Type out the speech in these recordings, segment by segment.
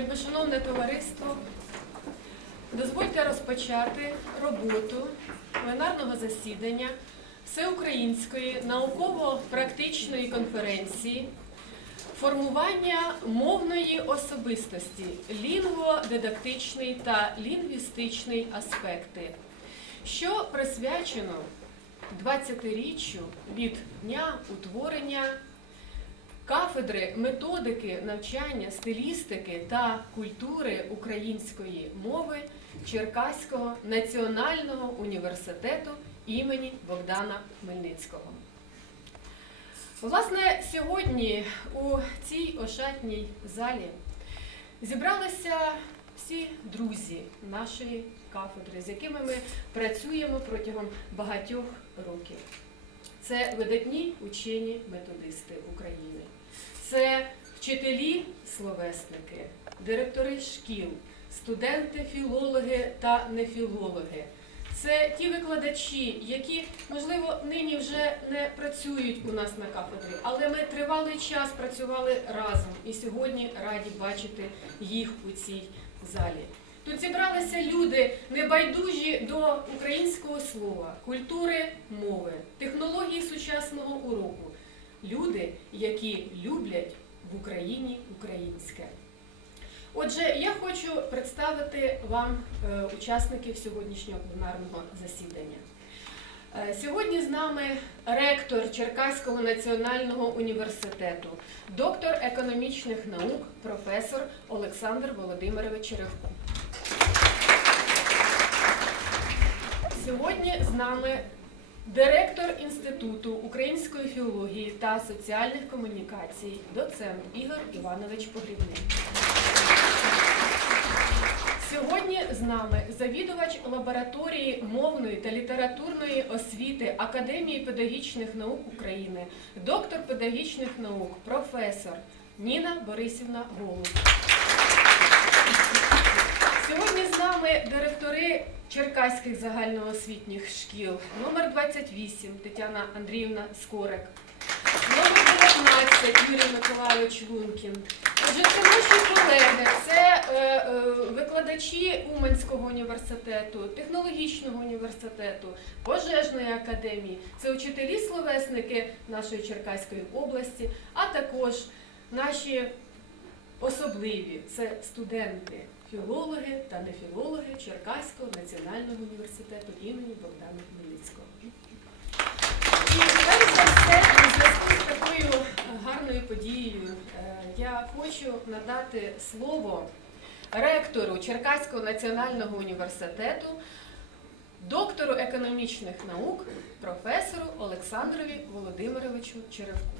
Вельмишановне товариство, дозвольте розпочати роботу пленарного засідання Всеукраїнської науково-практичної конференції формування мовної особистості, лінгводидактичний та лінгвістичний аспекти, що присвячено 20-річчю від дня утворення кафедри методики навчання стилістики та культури української мови Черкаського національного університету імені Богдана Хмельницького. Власне, сьогодні у цій ошатній залі зібралися всі друзі нашої кафедри, з якими ми працюємо протягом багатьох років. Це видатні учені методисти України, це вчителі словесники, директори шкіл, студенти, філологи та нефілологи. Це ті викладачі, які, можливо, нині вже не працюють у нас на кафедрі, але ми тривалий час працювали разом і сьогодні раді бачити їх у цій залі. Тут зібралися люди небайдужі до українського слова, культури мови, технологій сучасного уроку. Люди, які люблять в Україні українське. Отже, я хочу представити вам е, учасників сьогоднішнього пленарного засідання. Е, Сьогодні з нами ректор Черкаського національного університету, доктор економічних наук, професор Олександр Володимирович Черевко. Сьогодні з нами директор Інституту української філології та соціальних комунікацій, доцент Ігор Іванович Погрібний. Сьогодні з нами завідувач лабораторії мовної та літературної освіти Академії педагогічних наук України, доктор педагогічних наук, професор Ніна Борисівна Голуб. Сьогодні з нами директори Черкаських загальноосвітніх шкіл номер 28 Тетяна Андріївна Скорик, номер 19 Юрій Миколайович Лункін. Отже, це наші колеги, це е, е, викладачі Уманського університету, технологічного університету, пожежної академії, це учителі словесники нашої Черкаської області, а також наші особливі це студенти, філологи та нефілологи Черкаського національного університету імені Богдана Хмельницького. І все, у зв'язку з такою гарною подією, е, я хочу надати слово ректору Черкаського національного університету, доктору економічних наук, професору Олександрові Володимировичу Черевку.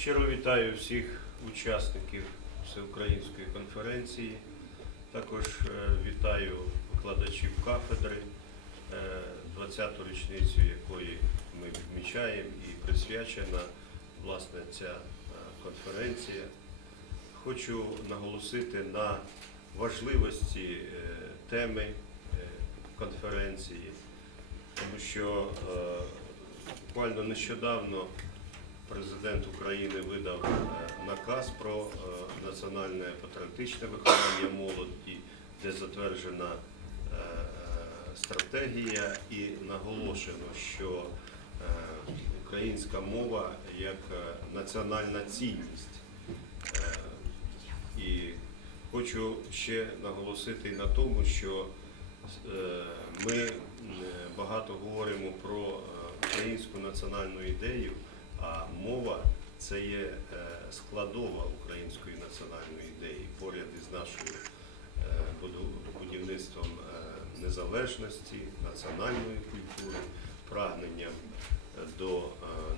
Щиро вітаю всіх учасників всеукраїнської конференції. Також е, вітаю викладачів кафедри, е, 20-ту річницю якої ми відмічаємо і присвячена власне ця е, конференція. Хочу наголосити на важливості е, теми е, конференції, тому що е, буквально нещодавно Президент України видав е, наказ про е, національне патріотичне виховання молоді, де затверджена е, стратегія і наголошено, що українська мова як національна цінність. І хочу ще наголосити на тому, що ми багато говоримо про українську національну ідею. А мова це є е, складова української національної ідеї поряд із нашою е, будівництвом е, незалежності, національної культури, прагненням до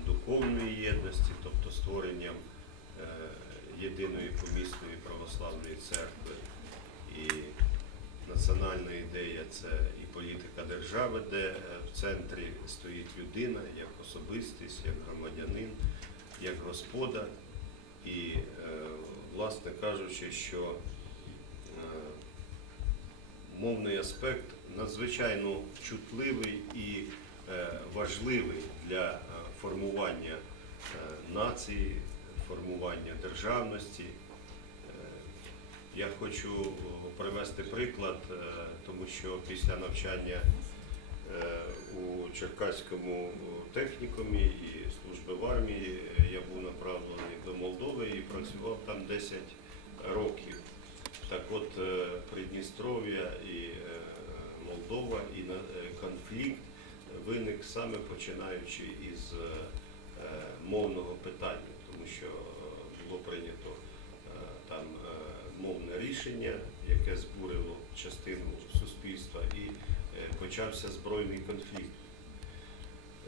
духовної єдності, тобто створенням єдиної помісної православної церкви. І національна ідея це і політика держави, де е, в центрі стоїть людина як особистість, як громадянин, як господар. І, е, власне кажучи, що е, мовний аспект надзвичайно чутливий і важливий для формування нації, формування державності. Е, Я хочу привести приклад, е, тому що після навчання е, у Черкаському технікумі і служби в армії е, я був направлений до Молдови і працював там 10 років. Так от е, Придністров'я і е, Молдова, і е, конфлікт виник саме починаючи із е, е, мовного питання, тому що е, було прийнято е, там е, мовне рішення, яке збурило частину суспільства, і е, почався збройний конфлікт.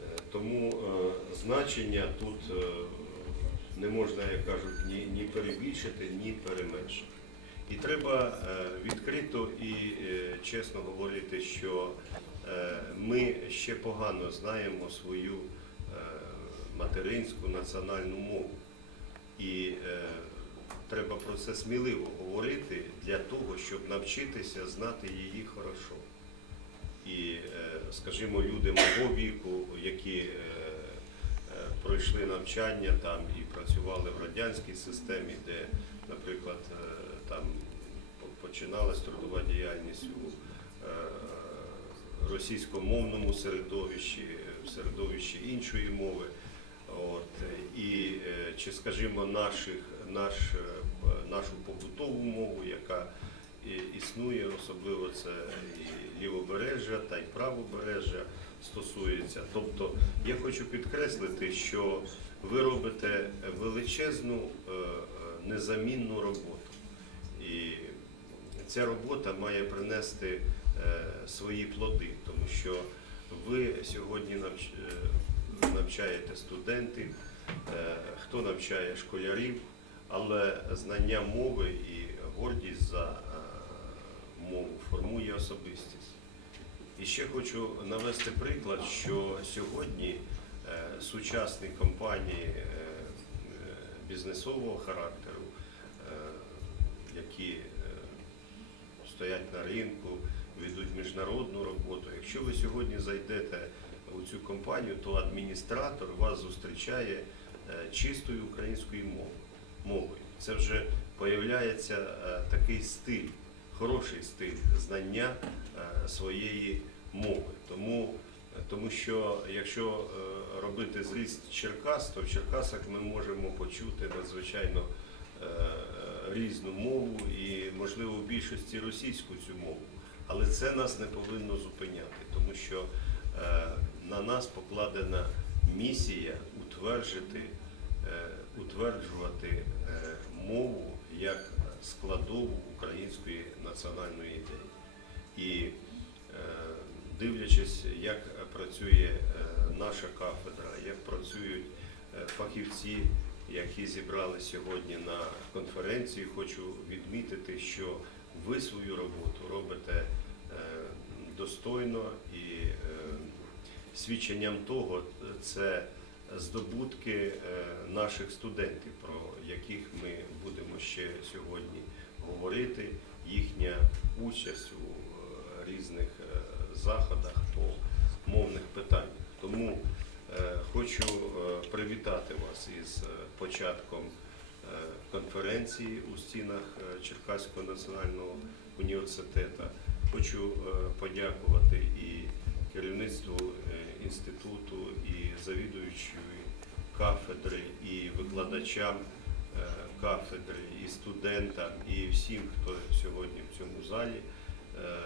Е, Тому е, значення тут не можна, як кажуть, ні, ні перебільшити, ні переменшити. І треба відкрито і чесно говорити, що ми ще погано знаємо свою материнську національну мову. І треба про це сміливо говорити для того, щоб навчитися знати її хорошо. І, е, скажімо, люди мого віку, які е, е, пройшли навчання там і працювали в радянській системі, де, наприклад, там по- починалась трудова діяльність у російськомовному середовищі, в середовищі іншої мови. От, і чи, скажімо, наших, наш, нашу побутову мову, яка існує, особливо це і лівобережжя та й правобережжя стосується. Тобто я хочу підкреслити, що ви робите величезну е, е, незамінну роботу. І ця робота має принести е, свої плоди, тому що ви сьогодні е, навчаєте студентів, е, хто навчає школярів, але знання мови і гордість за е, мову формує особистість. І ще хочу навести приклад, що сьогодні е, сучасні компанії е, бізнесового характеру, які стоять на ринку, ведуть міжнародну роботу. Якщо ви сьогодні зайдете у цю компанію, то адміністратор вас зустрічає чистою українською мовою. Мовою. Це вже появляється е, такий стиль, хороший стиль знання е, своєї мови. Тому, тому що якщо е, робити зріст Черкас, то в Черкасах ми можемо почути надзвичайно е, різну мову і, можливо, в більшості російську цю мову. Але це нас не повинно зупиняти, тому що е, на нас покладена місія утверджити, е, утверджувати е, мову як складову української національної ідеї. І е, дивлячись, як працює е, наша кафедра, як працюють фахівці, які зібрали сьогодні на конференції, хочу відмітити, що ви свою роботу робите достойно і свідченням того це здобутки е, наших студентів, про яких ми будемо ще сьогодні говорити, їхня участь у е, різних е, заходах по мовних питаннях. Тому хочу привітати вас із початком конференції у стінах Черкаського національного університету. Хочу подякувати і керівництву інституту, і завідуючої кафедри, і викладачам е, кафедри, і студентам, і всім, хто сьогодні в цьому залі, е,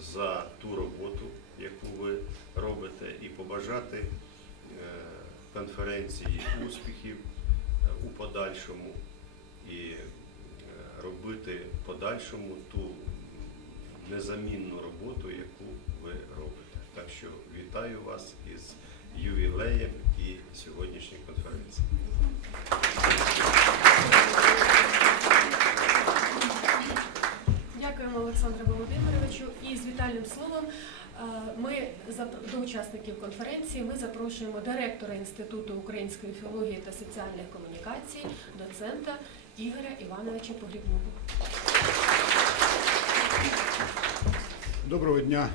за ту роботу, яку ви робите, і побажати е, конференції успіхів у подальшому і робити в подальшому ту незамінну роботу, яку ви робите. Так що вітаю вас із ювілеєм і сьогоднішньої конференції. Дякуємо Олександру Володимировичу. І з вітальним словом е, ми до учасників конференції ми запрошуємо директора Інституту української філології та соціальних комунікацій, доцента Ігоря Івановича Погрібного. Доброго дня,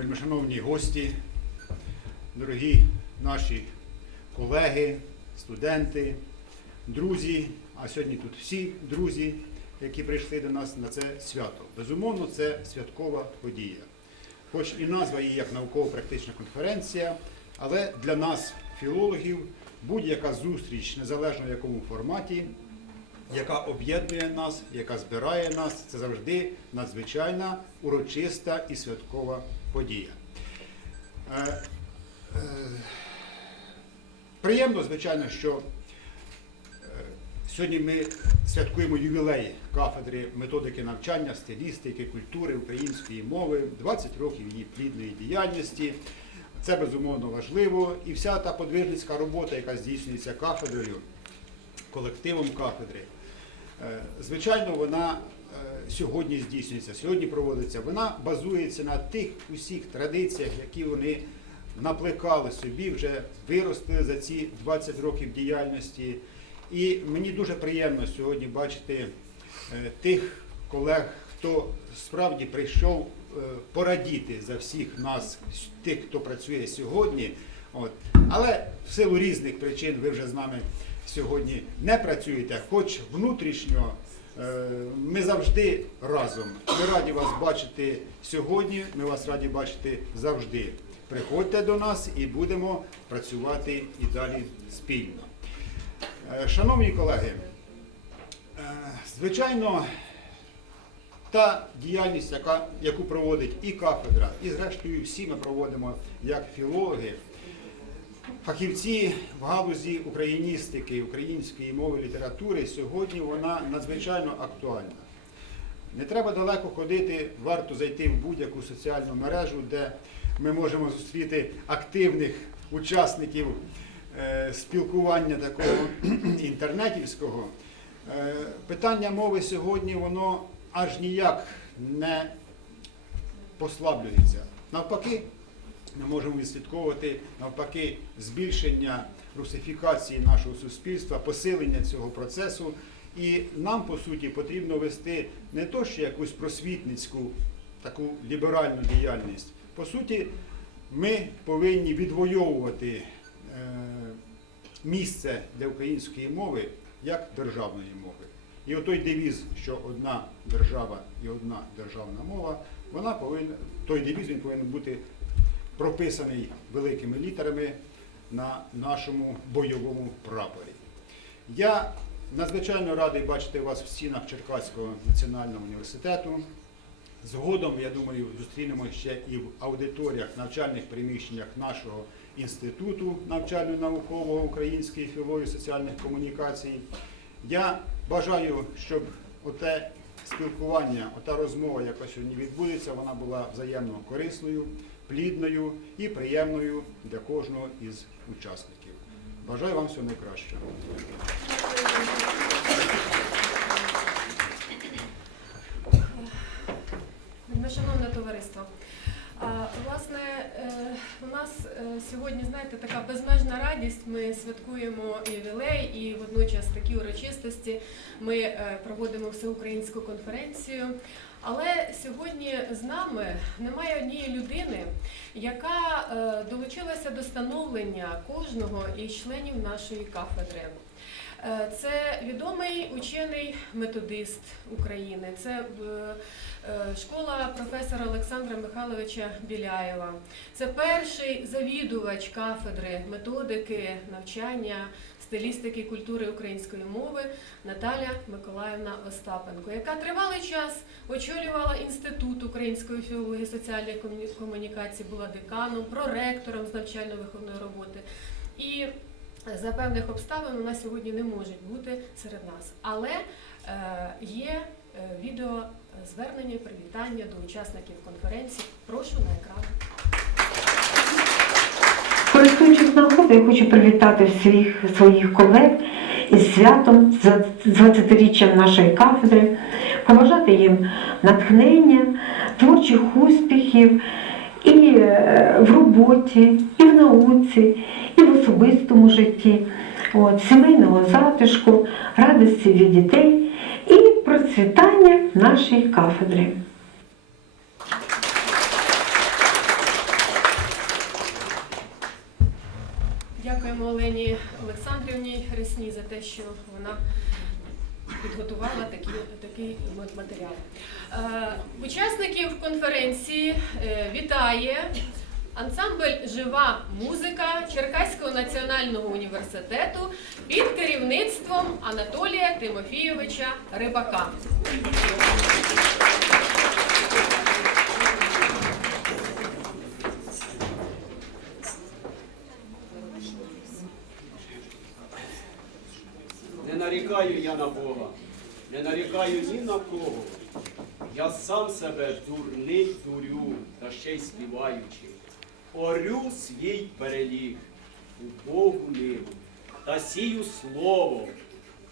вельмишановні гості, дорогі наші колеги, студенти, друзі, а сьогодні тут всі друзі, які прийшли до нас на це свято. Безумовно, це святкова подія. Хоч і назва її як науково-практична конференція, але для нас, філологів, будь-яка зустріч, незалежно в якому форматі, яка об'єднує нас, яка збирає нас, це завжди надзвичайна, урочиста і святкова подія. Е, е, Приємно, звичайно, що е, сьогодні ми святкуємо ювілей кафедри методики навчання, стилістики, культури української мови, 20 років її плідної діяльності. Це безумовно важливо. І вся та подвижницька робота, яка здійснюється кафедрою, колективом кафедри, звичайно, вона сьогодні здійснюється, сьогодні проводиться. Вона базується на тих усіх традиціях, які вони наплекали собі, вже виростили за ці 20 років діяльності. І мені дуже приємно сьогодні бачити е, тих колег, хто справді прийшов е, порадіти за всіх нас, тих, хто працює сьогодні. От. Але в силу різних причин ви вже з нами сьогодні не працюєте, хоч внутрішньо ми завжди разом. Ми раді вас бачити сьогодні, ми вас раді бачити завжди. Приходьте до нас і будемо працювати і далі спільно. Е, Шановні колеги, е, звичайно, та діяльність, яку проводить і кафедра, і зрештою всі ми проводимо як філологи, фахівці в галузі україністики, української мови, літератури, сьогодні вона надзвичайно актуальна. Не треба далеко ходити, варто зайти в будь-яку соціальну мережу, де ми можемо зустріти активних учасників е, спілкування такого інтернетівського. Е, питання мови сьогодні воно аж ніяк не послаблюється. Навпаки, ми можемо відслідковувати навпаки збільшення русифікації нашого суспільства, посилення цього процесу. І нам, по суті, потрібно вести не то, що якусь просвітницьку, таку ліберальну діяльність. По суті, ми повинні відвоювати е, місце для української мови як державної мови. І отой девіз, що одна держава і одна державна мова, вона повинна, той девіз він повинен бути прописаний великими літерами на нашому бойовому прапорі. Я надзвичайно радий бачити вас в стінах Черкаського національного університету. Згодом, я думаю, зустрінемося ще і в аудиторіях, навчальних приміщеннях нашого інституту навчально-наукового української філології соціальних комунікацій. Я бажаю, щоб оте спілкування, ота розмова, яка сьогодні відбудеться, вона була взаємно корисною, плідною і приємною для кожного із учасників. Бажаю вам всього найкращого. Шановне товариство, власне, е, у нас е, сьогодні, знаєте, така безмежна радість. Ми святкуємо ювілей і водночас такі урочистості. Ми е, проводимо всеукраїнську конференцію. Але сьогодні з нами немає однієї людини, яка е, долучилася до становлення кожного із членів нашої кафедри. Е, Це відомий учений методист України. Це е, школа професора Олександра Михайловича Біляєва. Це перший завідувач кафедри методики навчання стилістики культури української мови Наталя Миколаївна Остапенко, яка тривалий час очолювала інститут української філології соціальної комуні- комунікації, була деканом, проректором з навчально-виховної роботи. І за певних обставин вона сьогодні не може бути серед нас. Але е, є е, відео звернення, привітання до учасників конференції. Прошу на екран. Користуючись нагодою, я хочу привітати всіх своїх колег із святом, з 20-річчям нашої кафедри, побажати їм натхнення, творчих успіхів і е, в роботі, і в науці, і в особистому житті, от, сімейного затишку, радості від дітей і процвітання нашої кафедри. Дякуємо Олені Олександрівні Ресні за те, що вона підготувала такі, такий матеріал. Е, Учасників конференції е, вітає ансамбль Жива музика Черкаського національного університету під керівництвом Анатолія Тимофійовича Рибака. Не нарікаю я на Бога, не нарікаю ні на кого. Я сам себе дурний дурю, та ще й співаючи. Орю свій переліг у Богу ниву, та сію слово.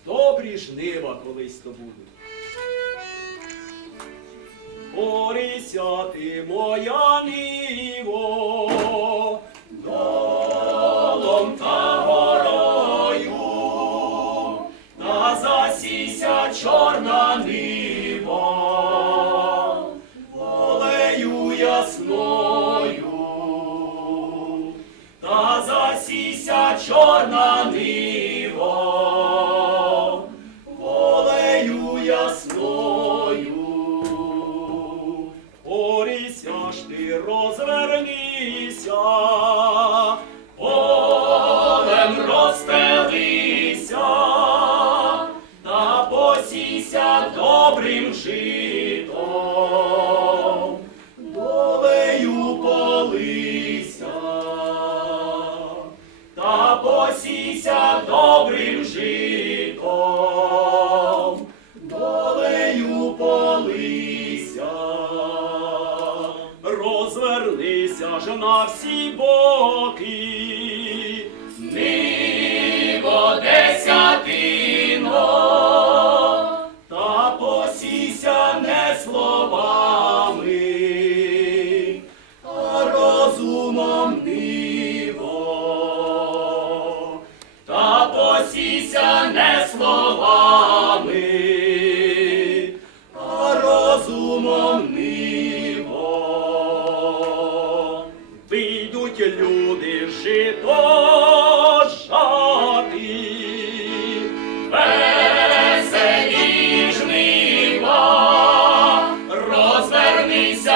Добрі жнива колись то будуть. Орися ти моя ниво,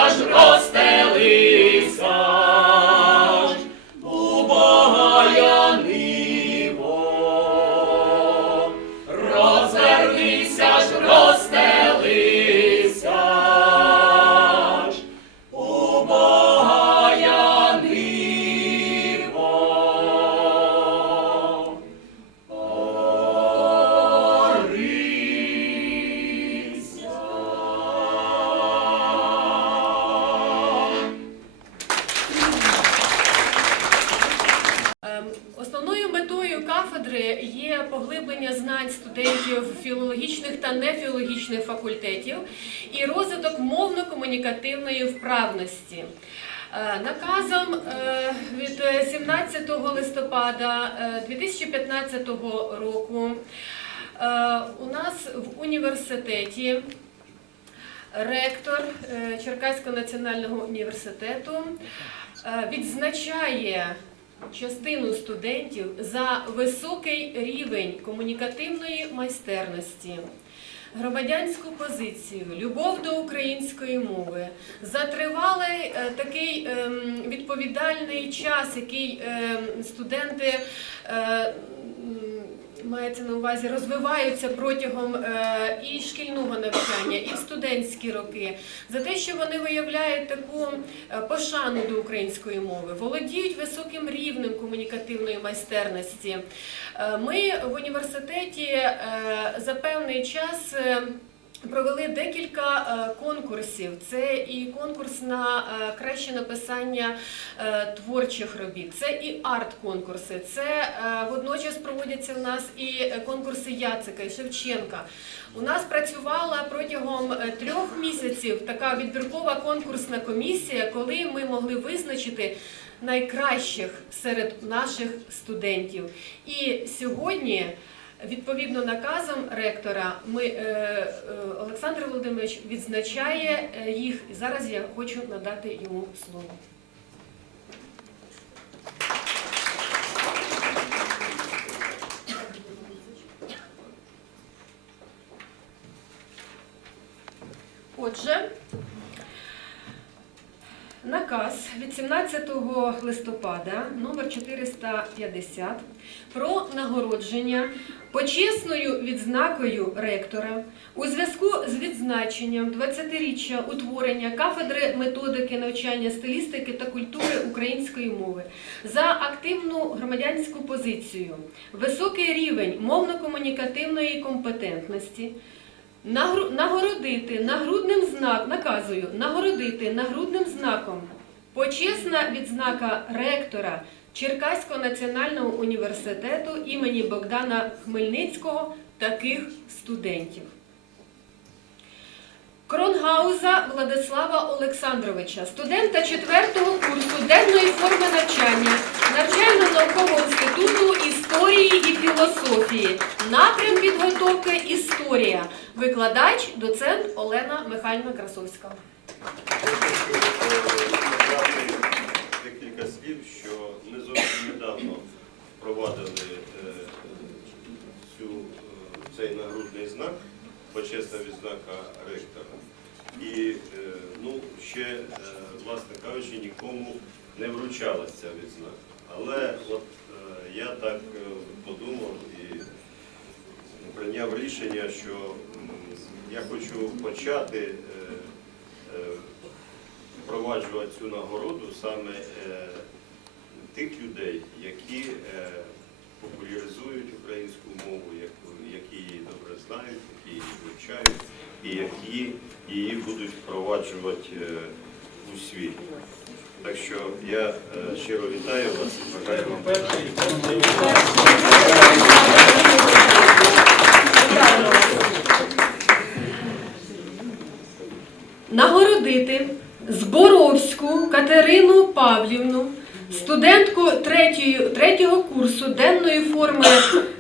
розвернися ж, Наказом е, від 17 листопада е, 2015 року е, у нас в університеті ректор е, Черкаського національного університету е, відзначає частину студентів за високий рівень комунікативної майстерності, громадянську позицію, любов до української мови, за тривалий е, такий ем, відповідальний час, який ем, студенти. Мається на увазі, розвиваються протягом е, і шкільного навчання, і в студентські роки, за те, що вони виявляють таку е, пошану до української мови, володіють високим рівнем комунікативної майстерності. Е, Ми в університеті за певний час. Провели декілька е, конкурсів. Це і конкурс на е, краще написання е, творчих робіт, це і арт-конкурси. Це водночас проводяться у нас і конкурси Яцика і Шевченка. У нас працювала протягом трьох місяців така відбіркова конкурсна комісія, коли ми могли визначити найкращих серед наших студентів. І сьогодні. Відповідно наказом ректора, ми, е, е, Олександр Володимирович відзначає е, їх. Зараз я хочу надати йому слово. наказ від 17 листопада номер 450 про нагородження почесною відзнакою ректора у зв'язку з відзначенням 20-річчя утворення кафедри методики навчання стилістики та культури української мови за активну громадянську позицію, високий рівень мовно-комунікативної компетентності. Нагородити нагрудним знак, наказую, нагородити нагрудним знаком почесна відзнака ректора Черкаського національного університету імені Богдана Хмельницького таких студентів. Кронгауза Владислава Олександровича, студента 4-го курсу денної форми навчання навчально-наукового інституту історії і філософії, напрям підготовки історія, викладач, доцент Олена Михайлівна Красовська. Сказати декілька слів, що ми зовсім недавно впровадили е, цю, е, цей нагрудний знак, почесна відзнака ректора. І е, ну, ще, власне кажучи, нікому не вручалася ця відзнака. Але от я так подумав і прийняв рішення, що я хочу почати впроваджувати цю нагороду саме е, тих людей, які е, популяризують українську мову, які її добре знають, які її вивчають і які її будуть впроваджувати е, у світ. Так що я щиро вітаю вас і бажаю вам. Нагородити Зборовську Катерину Павлівну, студентку третьої, третього курсу денної форми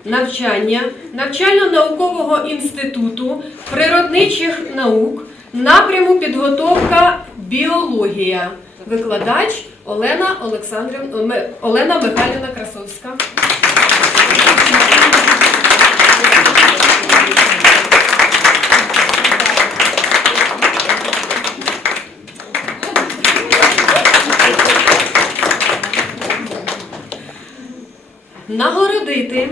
навчання навчально-наукового інституту природничих наук, напряму підготовка біологія. Викладач Олена Олександрівна Олена Михайлівна Красовська. Нагородити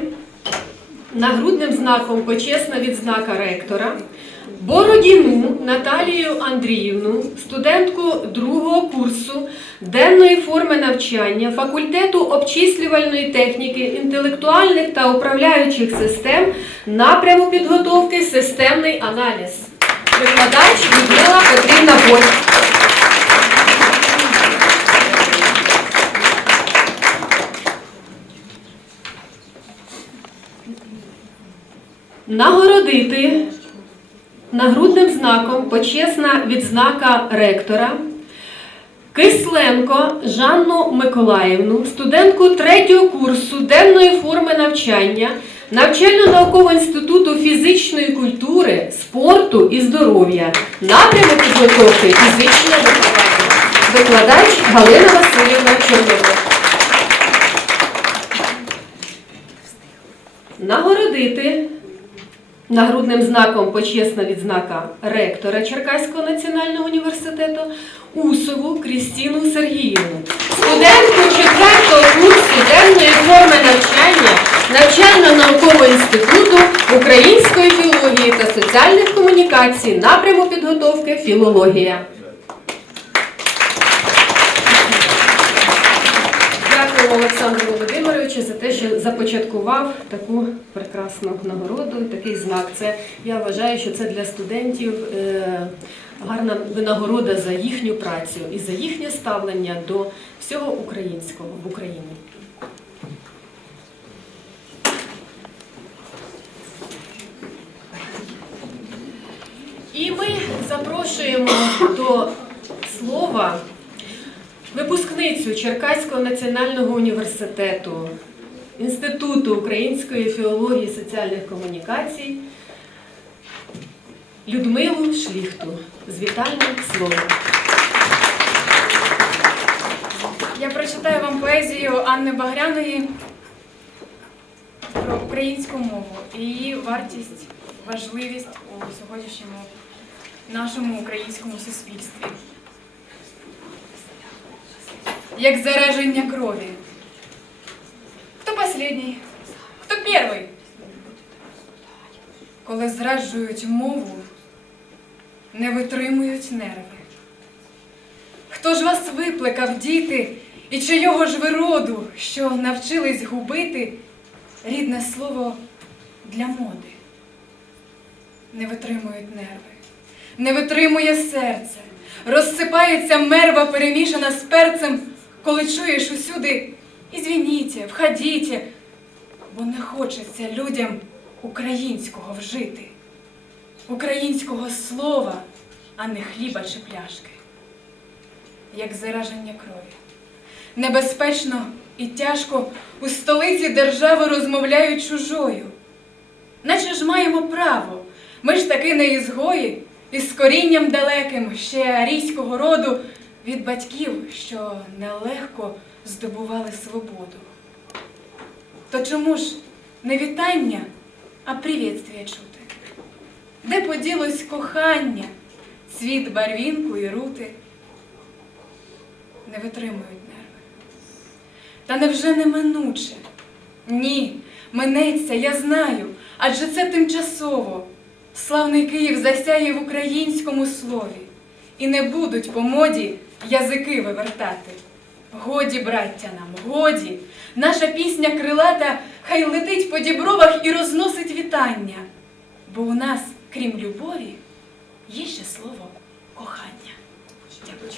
нагрудним знаком почесна відзнака ректора Бородіну Наталію Андріївну, студентку другого курсу денної форми навчання факультету обчислювальної техніки, інтелектуальних та управляючих систем напряму підготовки системний аналіз. Викладач Людмила Петрівна Бойко. Нагородити нагрудним знаком почесна відзнака ректора Кисленко Жанну Миколаївну, студентку третього курсу денної форми навчання Навчально-наукового інституту фізичної культури, спорту і здоров'я, напрямок підготовки фізичне виховання. Викладач Галина Васильівна Чорнова. Нагородити нагрудним знаком почесна відзнака ректора Черкаського національного університету Усову Крістіну Сергіївну, студентку 4 курсу денної форми навчання навчально-наукового інституту української філології та соціальних комунікацій, напряму підготовки філологія. Дякую Олександру Володимировичу за те, що започаткував таку прекрасну нагороду, такий знак. Це я вважаю, що це для студентів е, гарна винагорода за їхню працю і за їхнє ставлення до всього українського в Україні. І ми запрошуємо до слова випускницю Черкаського національного університету, Інституту української філології і соціальних комунікацій Людмилу Шліхту з вітальним словом. Я прочитаю вам поезію Анни Багряної про українську мову і її вартість, важливість у сьогоднішньому нашому українському суспільстві. як зараження крові. Хто последній? Хто перший? Коли зраджують мову, не витримують нерви. Хто ж вас викликав, діти, і чийого ж ви роду, що навчились губити рідне слово для моди? Не витримують нерви, не витримує серце, розсипається мерва, перемішана з перцем, коли чуєш усюди «Ізвініте, входіть, бо не хочеться людям українського вжити, українського слова, а не хліба чи пляшки, як зараження крові. Небезпечно і тяжко у столиці держави розмовляють чужою. Наче ж маємо право, ми ж таки не ізгої, із корінням далеким ще арійського роду від батьків, що нелегко здобували свободу. То чому ж не вітання, а привітствія чути? Де поділось кохання, цвіт барвінку і рути? Не витримують нерви. Та невже неминуче? Ні, минеться, я знаю, адже це тимчасово. Славний Київ засяє в українському слові, і не будуть по моді язики вивертати. Годі, браття нам, годі, наша пісня крилата хай летить по дібровах і розносить вітання, бо у нас, крім любові, є ще слово кохання. Дякую.